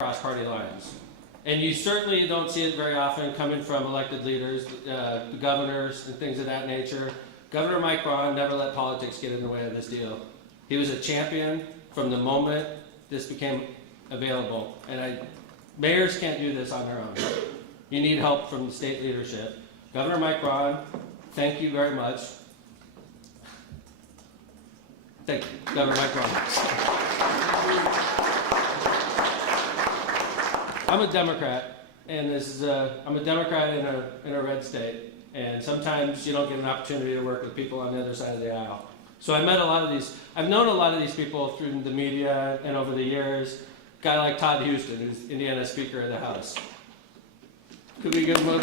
across party lines. And you certainly don't see it very often coming from elected leaders, governors, and things of that nature. Governor Mike Braun never let politics get in the way of this deal. He was a champion from the moment this became available. And mayors can't do this on their own. You need help from the state leadership. Governor Mike Braun, thank you very much. Thank you, Governor Mike Braun. I'm a Democrat, and I'm a Democrat in a red state, and sometimes you don't get an opportunity to work with people on the other side of the aisle. So I've known a lot of these people through the media and over the years. A guy like Todd Houston, who's Indiana Speaker of the House. Could we give him a...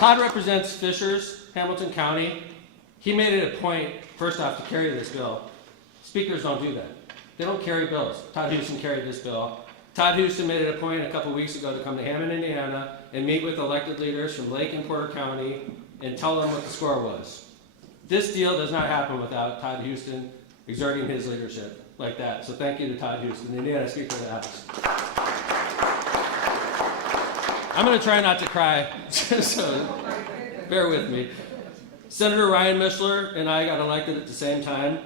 Todd represents Fishers, Hamilton County. He made it a point, first off, to carry this bill. Speakers don't do that. They don't carry bills. Todd Houston carried this bill. Todd Houston made it a point a couple weeks ago to come to Hammond, Indiana, and meet with elected leaders from Lake and Porter County and tell them what the score was. This deal does not happen without Todd Houston exerting his leadership like that. So thank you to Todd Houston, Indiana Speaker of the House. I'm going to try not to cry, so bear with me. Senator Ryan Mishler and I got elected at the same time.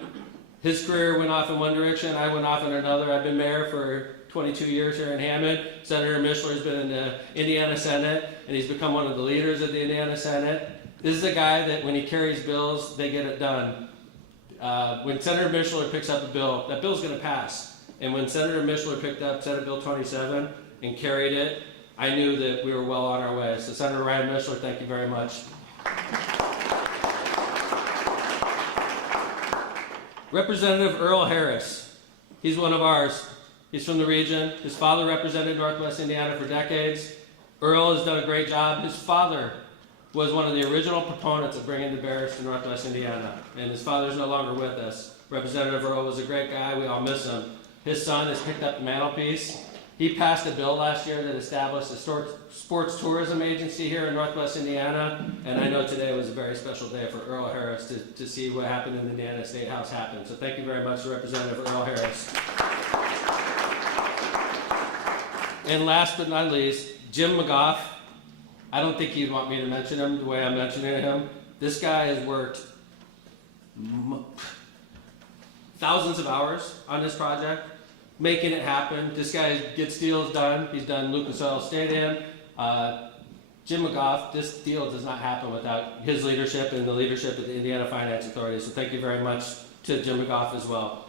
His career went off in one direction, I went off in another. I've been mayor for 22 years here in Hammond. Senator Mishler's been in the Indiana Senate, and he's become one of the leaders of the Indiana Senate. This is a guy that when he carries bills, they get it done. When Senator Mishler picks up a bill, that bill's going to pass. And when Senator Mishler picked up Senate Bill 27 and carried it, I knew that we were well on our way. So Senator Ryan Mishler, thank you very much. Representative Earl Harris, he's one of ours. He's from the region. His father represented Northwest Indiana for decades. Earl has done a great job. His father was one of the original proponents of bringing the Bears to Northwest Indiana, and his father's no longer with us. Representative Earl was a great guy. We all miss him. His son has picked up the mantelpiece. He passed a bill last year that established a sports tourism agency here in Northwest Indiana, and I know today was a very special day for Earl Harris to see what happened in the Indiana State House happen. So thank you very much to Representative Earl Harris. And last but not least, Jim McGough. I don't think you'd want me to mention him the way I'm mentioning him. This guy has worked thousands of hours on this project, making it happen. This guy gets deals done. He's done Lucas Oil Stadium. Jim McGough, this deal does not happen without his leadership and the leadership of the Indiana Finance Authority. So thank you very much to Jim McGough as well.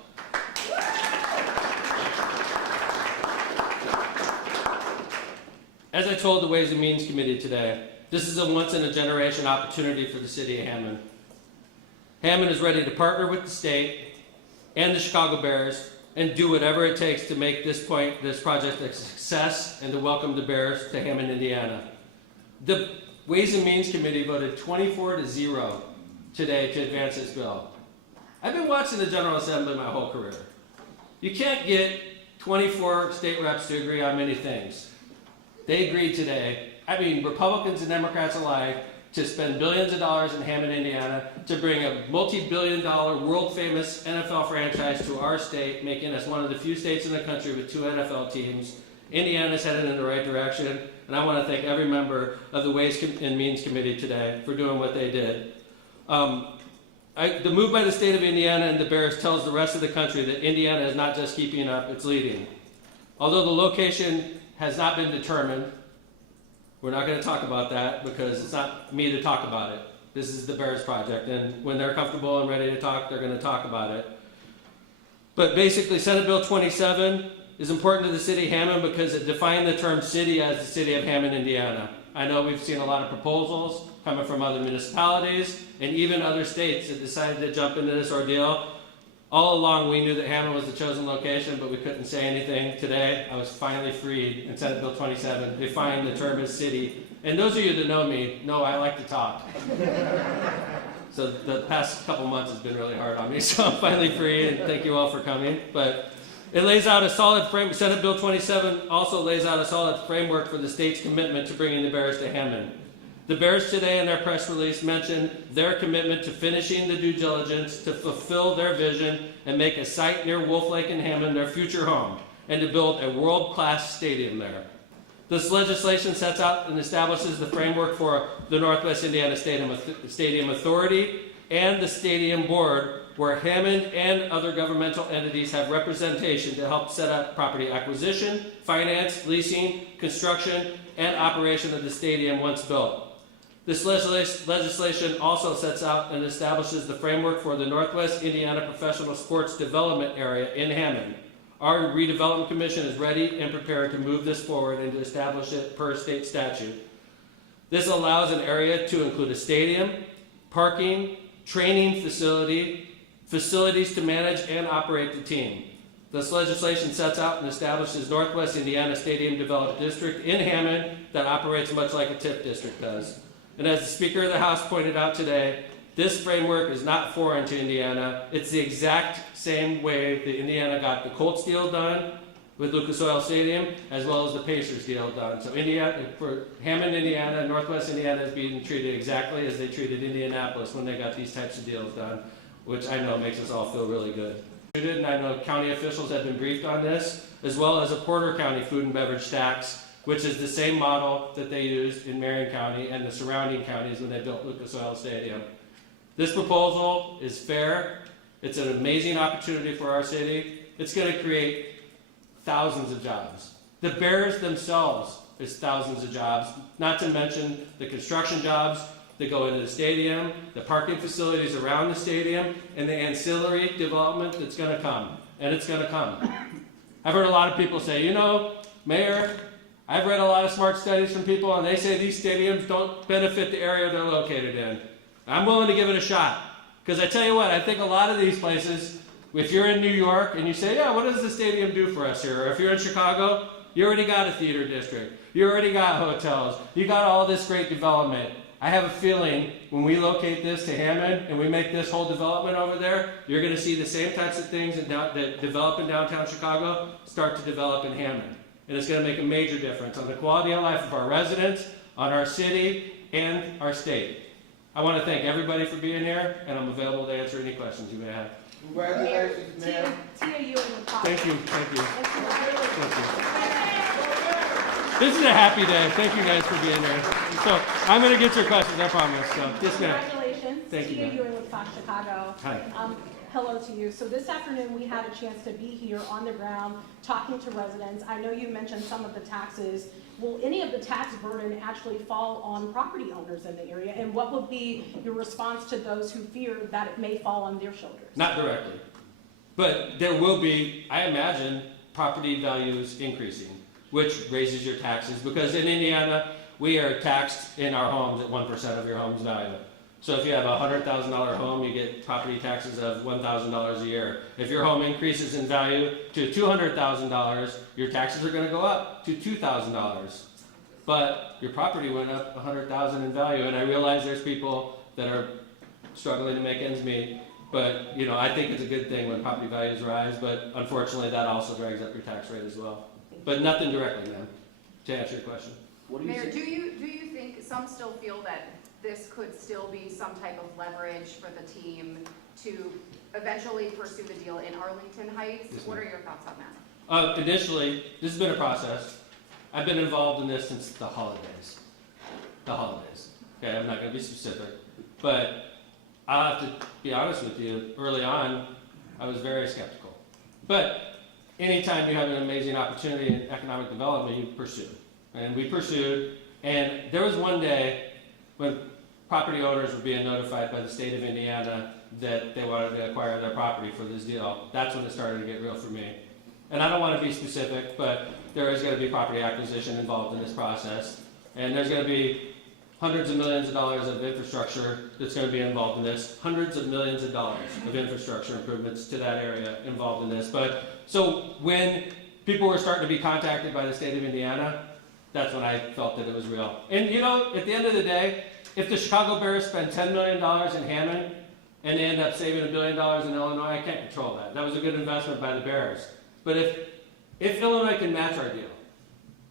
As I told the Ways and Means Committee today, this is a once-in-a-generation opportunity for the city of Hammond. Hammond is ready to partner with the state and the Chicago Bears and do whatever it takes to make this project a success and to welcome the Bears to Hammond, Indiana. The Ways and Means Committee voted 24-0 today to advance this bill. I've been watching the General Assembly my whole career. You can't get 24 state reps to agree on many things. They agreed today, Republicans and Democrats alike, to spend billions of dollars in Hammond, Indiana, to bring a multi-billion-dollar, world-famous NFL franchise to our state, making us one of the few states in the country with 2 NFL teams. Indiana's headed in the right direction, and I want to thank every member of the Ways and Means Committee today for doing what they did. The move by the state of Indiana and the Bears tells the rest of the country that Indiana is not just keeping up, it's leading. Although the location has not been determined, we're not going to talk about that because it's not me to talk about it. This is the Bears project, and when they're comfortable and ready to talk, they're going to talk about it. But basically, Senate Bill 27 is important to the city of Hammond because it defined the term city as the city of Hammond, Indiana. I know we've seen a lot of proposals coming from other municipalities and even other states that decided to jump into this ordeal. All along, we knew that Hammond was the chosen location, but we couldn't say anything. Today, I was finally freed, and Senate Bill 27 defined the term as city. And those of you that know me know I like to talk. So the past couple months has been really hard on me, so I'm finally free, and thank you all for coming. But it lays out a solid frame. Senate Bill 27 also lays out a solid framework for the state's commitment to bringing the Bears to Hammond. The Bears today in their press release mentioned their commitment to finishing the due diligence to fulfill their vision and make a site near Wolf Lake and Hammond their future home, and to build a world-class stadium there. This legislation sets out and establishes the framework for the Northwest Indiana Stadium Authority and the Stadium Board, where Hammond and other governmental entities have representation to help set up property acquisition, finance, leasing, construction, and operation of the stadium once built. This legislation also sets out and establishes the framework for the Northwest Indiana Professional Sports Development Area in Hammond. Our redevelopment commission is ready and prepared to move this forward and to establish it per state statute. This allows an area to include a stadium, parking, training facility, facilities to manage and operate the team. This legislation sets out and establishes Northwest Indiana Stadium Development District in Hammond that operates much like a TIF district does. And as the Speaker of the House pointed out today, this framework is not foreign to Indiana. It's the exact same way that Indiana got the Colts deal done with Lucas Oil Stadium, as well as the Pacers deal done. So for Hammond, Indiana, Northwest Indiana is being treated exactly as they treated Indianapolis when they got these types of deals done, which I know makes us all feel really good. And I know county officials have been briefed on this, as well as a Porter County food and beverage tax, which is the same model that they used in Marion County and the surrounding counties when they built Lucas Oil Stadium. This proposal is fair. It's an amazing opportunity for our city. It's going to create thousands of jobs. The Bears themselves is thousands of jobs, not to mention the construction jobs that go into the stadium, the parking facilities around the stadium, and the ancillary development that's going to come. And it's going to come. I've heard a lot of people say, you know, Mayor, I've read a lot of smart studies from people, and they say these stadiums don't benefit the area they're located in. I'm willing to give it a shot. Because I tell you what, I think a lot of these places, if you're in New York and you say, yeah, what does the stadium do for us here? Or if you're in Chicago, you already got a theater district. You already got hotels. You got all this great development. I have a feeling when we locate this to Hammond and we make this whole development over there, you're going to see the same types of things that develop in downtown Chicago start to develop in Hammond. And it's going to make a major difference on the quality of life of our residents, on our city, and our state. I want to thank everybody for being here, and I'm available to answer any questions you may have. Congratulations, Mayor. Tia Ewing with Fox. Thank you. Thank you. This is a happy day. Thank you guys for being here. So I'm going to get your questions, I promise. So, yes, ma'am. Congratulations. Thank you, Tia ma'am. Ewing with Fox Chicago. Hi. Hello to you. So this afternoon we had a chance to be here on the ground talking to residents. I know you mentioned some of the taxes. Will any of the tax burden actually fall on property owners in the area? And what would be your response to those who fear that it may fall on their shoulders? Not directly. But there will be, I imagine, property values increasing, which raises your taxes. Because in Indiana, we are taxed in our homes at 1% of your home's value. So if you have a $100,000 home, you get property taxes of $1,000 a year. If your home increases in value to $200,000, your taxes are going to go up to $2,000. But your property went up $100,000 in value, and I realize there's people that are struggling to make ends meet. But I think it's a good thing when property values rise. But unfortunately, that also drags up your tax rate as well. But nothing directly, ma'am. To answer your question. Mayor, do you think some still feel that this could still be some type of leverage for the team to eventually pursue the deal in Arlington Heights? Yes, what are your thoughts on that? Initially, this has been a process. I've been involved in this since the holidays. Okay, I'm not going to be specific. But I'll have to be honest with you, early on, I was very skeptical. But anytime you have an amazing opportunity in economic development, you pursue. And we pursued, and there was one day when property owners were being notified by the state of Indiana that they wanted to acquire their property for this deal. That's when it started to get real for me. And I don't want to be specific, but there is going to be property acquisition involved in this process. And there's going to be hundreds of millions of dollars of infrastructure that's going to be involved in this. Hundreds of millions of dollars of infrastructure improvements to that area involved in this. But so when people were starting to be contacted by the state of Indiana, that's when I felt that it was real. And at the end of the day, if the Chicago Bears spend $10 million in Hammond and they end up saving $1 billion in Illinois, I can't control that. That was a good investment by the Bears. But if Illinois can match our deal,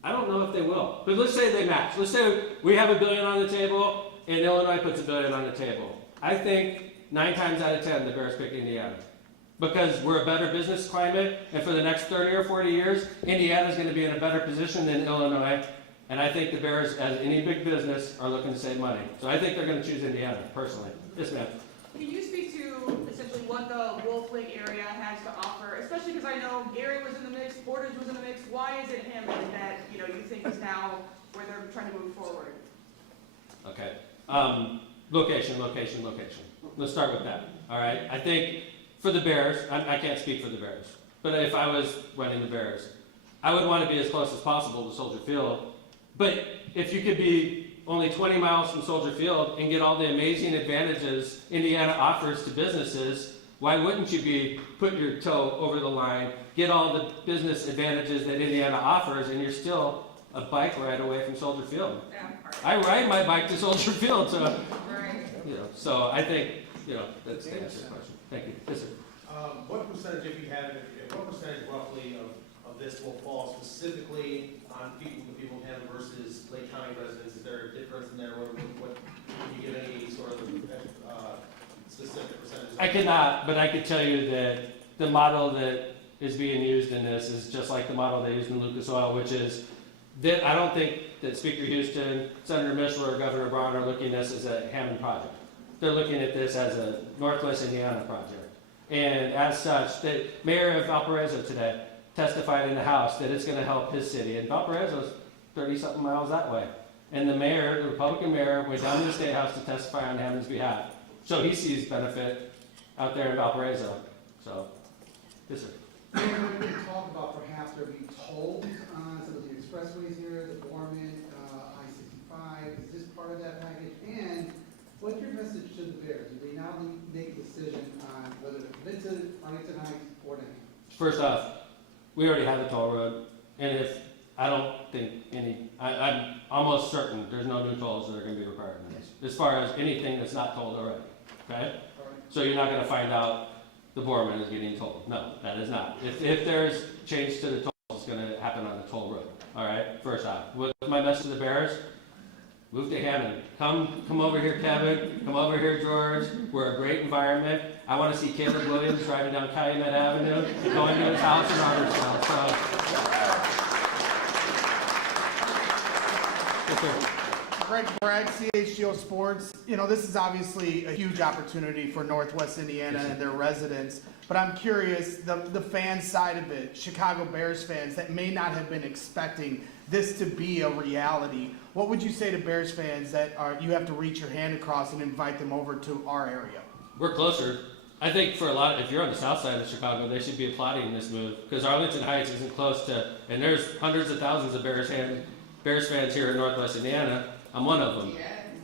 I don't know if they will. But let's say they match. Let's say we have $1 billion on the table and Illinois puts $1 billion on the table. I think 9 times out of 10 the Bears pick Indiana. because we're a better business climate, and for the next 30 or 40 years, Indiana's going to be in a better position than Illinois. And I think the Bears, as any big business, are looking to save money. So I think they're going to choose Indiana, personally. Yes, ma'am. Can you speak to essentially what the Wolf Lake area has to offer, especially because I know Gary was in the mix, Portage was in the mix. Why is it Hammond that you think is now where they're trying to move forward? Okay. Location. Let's start with that. All right. I think for the Bears, I can't speak for the Bears, but if I was running the Bears, I would want to be as close as possible to Soldier Field. But if you could be only 20 miles from Soldier Field and get all the amazing advantages Indiana offers to businesses, why wouldn't you be put your toe over the line, get all the business advantages that Indiana offers, and you're still a bike ride away from Soldier Field? I ride my bike to Soldier Field, so so I think that's the answer to the question. Thank you. Yes, sir. What percentage, if you have it, what percentage roughly of this will fall specifically on the people in Hammond versus Lake County residents? Is there a difference in there? What can you give any sort of specific percentage? I cannot, but I could tell you that the model that is being used in this is just like the model they used in Lucas Oil, which is that I don't think that Speaker Houston, Senator Mitchell, or Governor Braun are looking at this as a Hammond project. They're looking at this as a Northwest Indiana project. And as such, the mayor of Valparaiso today testified in the House that it's going to help his city. And Valparaiso's 30-something miles that way. And the mayor, the Republican mayor, went down to the State House to testify on Hammond's behalf. So he sees benefit out there in Valparaiso. So, yes, sir. Mayor, we can talk about perhaps there being tolls on some of the expressways here, the Gorman, I-65. Is this part of that package? And what's your message to the Bears? Do they now make a decision on whether to commit to Arlington Heights or not? First off, we already have a toll road, and I don't think I'm almost certain there's no new tolls that are going to be required in this, as far as anything that's not tolled already. Okay? So you're not going to find out the Borman is getting tolled. No, that is not. If there's change to the toll, it's going to happen on the toll road. All right. First off, what's my message to the Bears? Move to Hammond. Come over here, Kevin. Come over here, George. We're a great environment. I want to see Caleb Williams driving down Calumet Avenue, going to his house in Artersville. So, Greg Bragg, CHGO Sports. This is obviously a huge opportunity for Northwest Indiana and their residents. But I'm curious, the fan side of it, Chicago Bears fans that may not have been expecting this to be a reality. What would you say to Bears fans that you have to reach your hand across and invite them over to our area? we're closer. I think for a lot, if you're on the south side of Chicago, they should be applauding this move because Arlington Heights isn't close to, and there's hundreds of thousands of Bears fans here in Northwest Indiana. I'm one of them.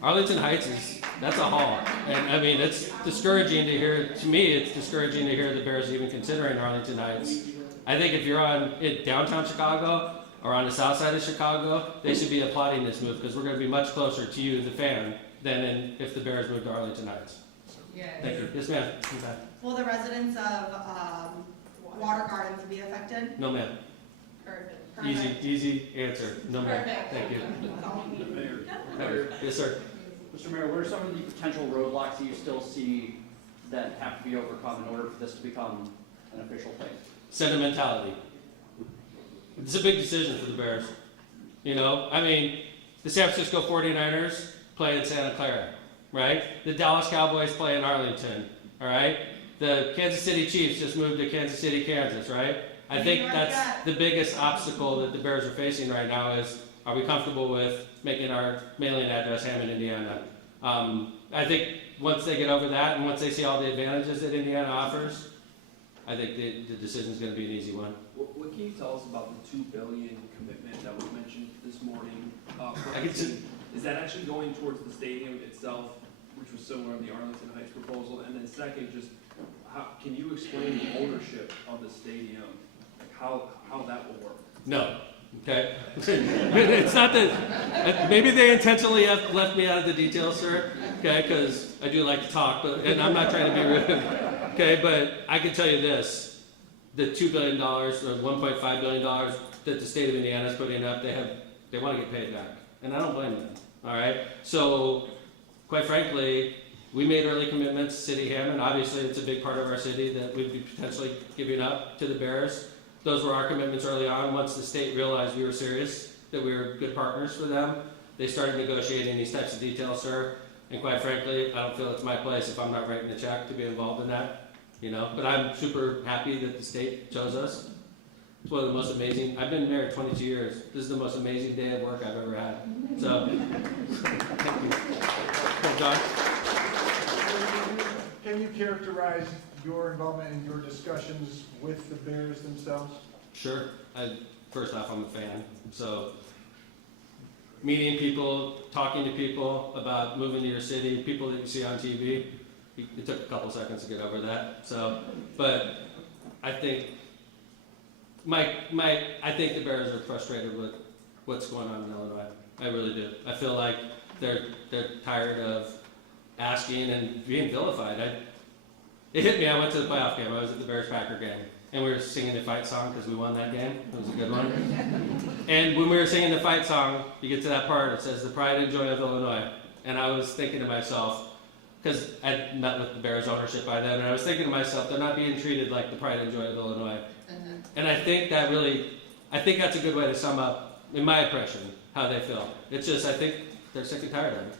Arlington Heights that's a haul. And I mean, it's discouraging to hear, to me, it's discouraging to hear the Bears even considering Arlington Heights. I think if you're in downtown Chicago or on the south side of Chicago, they should be applauding this move because we're going to be much closer to you, the fan, than if the Bears moved to Arlington Heights. Thank you. Yes, ma'am. Will the residents of Water Gardens be affected? No, ma'am. Perfect. Easy answer. No, ma'am. Perfect. Thank you. Mayor. Yes, sir. Mr. Mayor, what are some of the potential roadblocks that you still see that have to be overcome in order for this to become an official thing? Sentimentality. It's a big decision for the Bears. You know, I mean, the San Francisco 49ers play in Santa Clara, right? The Dallas Cowboys play in Arlington, all right? The Kansas City Chiefs just moved to Kansas City, Kansas, right? I think that's the biggest obstacle that the Bears are facing right now is, are we comfortable with making our mailing address Hammond, Indiana? I think once they get over that and once they see all the advantages that Indiana offers, I think the decision is going to be an easy one. What can you tell us about the $2 billion commitment that was mentioned this morning? Is that actually going towards the stadium itself, which was similar in the Arlington Heights proposal? And then second, just can you explain the ownership of the stadium, like how that will work? No. Okay? It's not that, maybe they intentionally have left me out of the details, sir, okay, because I do like to talk, and I'm not trying to be rude, okay, but I can tell you this, the $2 billion or $1.5 billion that the state of Indiana is putting up, they want to get paid back, and I don't blame them, all right? So, quite frankly, we made early commitments, City Hammond, obviously it's a big part of our city that we'd be potentially giving up to the Bears. Those were our commitments early on. Once the state realized we were serious, that we were good partners for them, they started negotiating these types of details, sir. And quite frankly, I don't feel it's my place if I'm not writing a check to be involved in that, you know. But I'm super happy that the state chose us. It's one of the most amazing, I've been married 22 years. This is the most amazing day of work I've ever had. So, thank you. Well, John? Can you characterize your involvement in your discussions with the Bears themselves? Sure. First off, I'm a fan. So, meeting people, talking to people about moving to your city, people that you see on TV, it took a couple seconds to get over that. So, but I think I think the Bears are frustrated with what's going on in Illinois. I really do. I feel like they're tired of asking and being vilified. It hit me. I went to the playoff game. I was at the Bears-Packer game, and we were singing the fight song because we won that game. It was a good one. And when we were singing the fight song, you get to that part. It says, "The pride and joy of Illinois." And I was thinking to myself, because I'd met with the Bears ownership by then, and I was thinking to myself, they're not being treated like the pride and joy of Illinois. And I think that's a good way to sum up, in my impression, how they feel. It's just, I think they're sick and tired of it.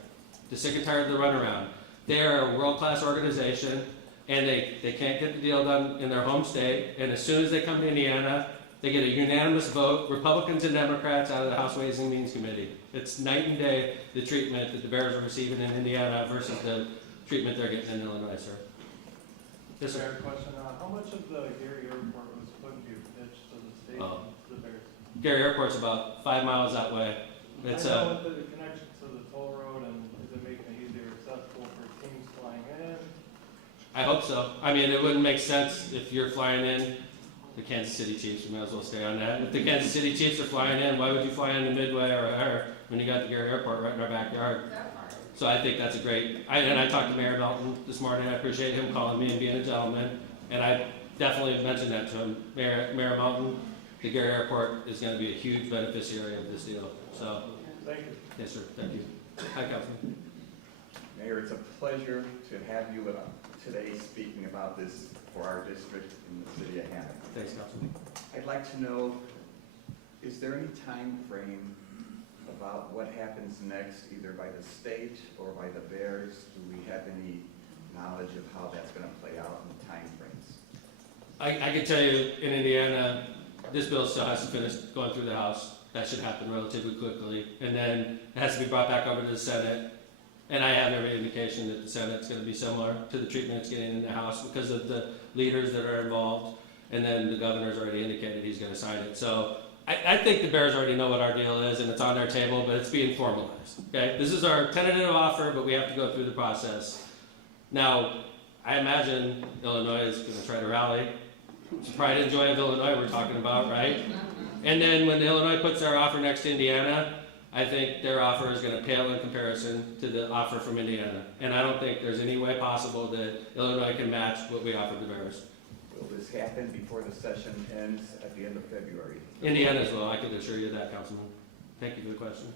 They're sick and tired of the runaround. They are a world-class organization, and they can't get the deal done in their home state. And as soon as they come to Indiana, they get a unanimous vote, Republicans and Democrats, out of the House Ways and Means Committee. It's night and day, the treatment that the Bears are receiving in Indiana versus the treatment they're getting in Illinois, sir. Yes, sir. Fair question. How much of the Gary Airport was put into your pitch to the state Oh. and to the Bears? Gary Airport's about 5 miles that way. It's I know with the connection to the toll road, and is it making it easier accessible for teams flying in? I hope so. I mean, it wouldn't make sense if you're flying in the Kansas City Chiefs. We might as well stay on that. If the Kansas City Chiefs are flying in, why would you fly into Midway or O'Hare when you got the Gary Airport right in our backyard? So I think that's a great. And I talked to Mayor Melton this morning. I appreciate him calling me and being a gentleman. And I definitely mentioned that to him. Mayor Melton, the Gary Airport is going to be a huge beneficiary of this deal. So, Thank you. yes, sir. Thank you. Hi, Councilman. Mayor, it's a pleasure to have you today speaking about this for our district in the city of Hammond. Thanks, Councilman. I'd like to know, is there any time frame about what happens next, either by the state or by the Bears? Do we have any knowledge of how that's going to play out in time frames? I can tell you, in Indiana, this bill still has to finish going through the House. That should happen relatively quickly. And then it has to be brought back over to the Senate. And I have every indication that the Senate's going to be similar to the treatment it's getting in the House because of the leaders that are involved. And then the governor's already indicated he's going to sign it. So I think the Bears already know what our deal is, and it's on their table, but it's being formalized. Okay, this is our tentative offer, but we have to go through the process. Now, I imagine Illinois is going to try to rally. It's pride and joy of Illinois we're talking about, right? And then when Illinois puts their offer next to Indiana, I think their offer is going to pale in comparison to the offer from Indiana. And I don't think there's any way possible that Illinois can match what we offered the Bears. Will this happen before the session ends at the end of February? Indiana as well, I can assure you that, Councilman. Thank you for the question.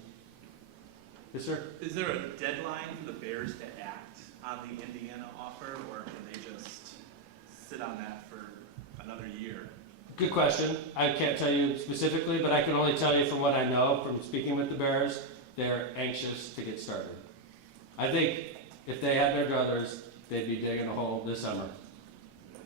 Yes, sir? Is there a deadline for the Bears to act on the Indiana offer, or can they just sit on that for another year? Good question. I can't tell you specifically, but I can only tell you from what I know from speaking with the Bears, they're anxious to get started. I think if they had their druthers, they'd be digging a hole this summer.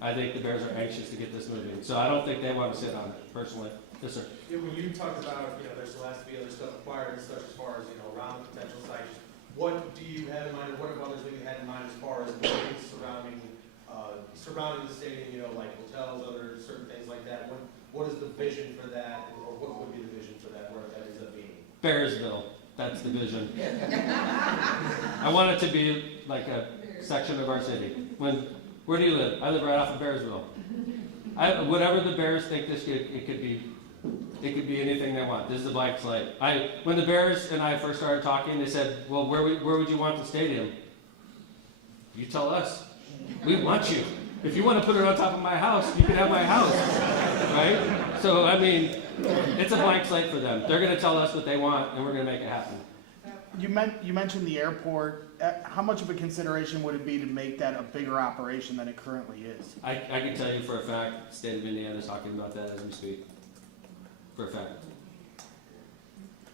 I think the Bears are anxious to get this moving, so I don't think they want to sit on it, personally. Yes, sir. Yeah, when you talked about, there's the last to be other stuff acquired and such as far as, around the potential sites, what do you have in mind, or what have others maybe had in mind as far as buildings surrounding the stadium, like hotels, other certain things like that? What is the vision for that, or what would be the vision for that, where that ends up being? Bearsville, that's the vision. I want it to be like a section of our city. Where do you live? I live right off of Bearsville. Whatever the Bears think it could be anything they want. This is a blank slate. When the Bears and I first started talking, they said, well, where would you want the stadium? You tell us. We want you. If you want to put it on top of my house, you can have my house, right? So, it's a blank slate for them. They're going to tell us what they want, and we're going to make it happen. You mentioned the airport. How much of a consideration would it be to make that a bigger operation than it currently is? I can tell you for a fact, the state of Indiana is talking about that as we speak. For a fact.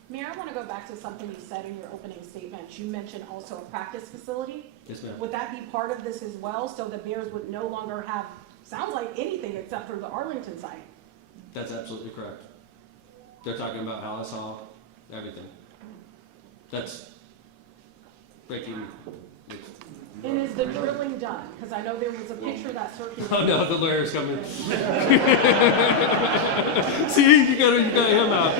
Mayor, I want to go back to something you said in your opening statement. You mentioned also a practice facility. Yes, ma'am. Would that be part of this as well, so the Bears would no longer have, sounds like anything except for the Arlington site? That's absolutely correct. They're talking about Alice Hall, everything. That's breaking. And is the drilling done? Because I know there was a picture that circulated. Oh no, the lawyer's coming. See, you got him out.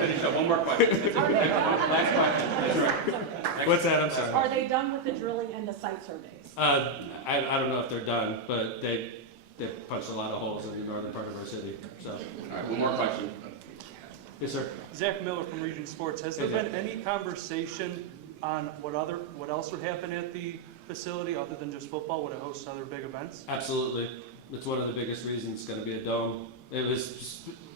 Finish up, one more question. Last question. That's right. What's that? I'm sorry. Are they done with the drilling and the site surveys? I don't know if they're done, but they punched a lot of holes in the northern part of our city. So. All right, one more question. Yes, sir. Zach Miller from Region Sports. Has there been any conversation on what else would happen at the facility other than just football? Would it host other big events? Absolutely. It's one of the biggest reasons it's going to be a dome.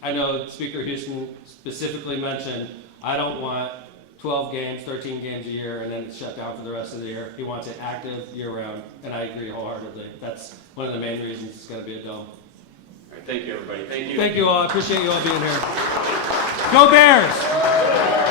I know Speaker Houston specifically mentioned, I don't want 12 games, 13 games a year, and then it's shut down for the rest of the year. He wants it active year-round, and I agree wholeheartedly. That's one of the main reasons it's going to be a dome. All right, thank you, everybody. Thank you. Thank you all. I appreciate you all being here. Go Bears!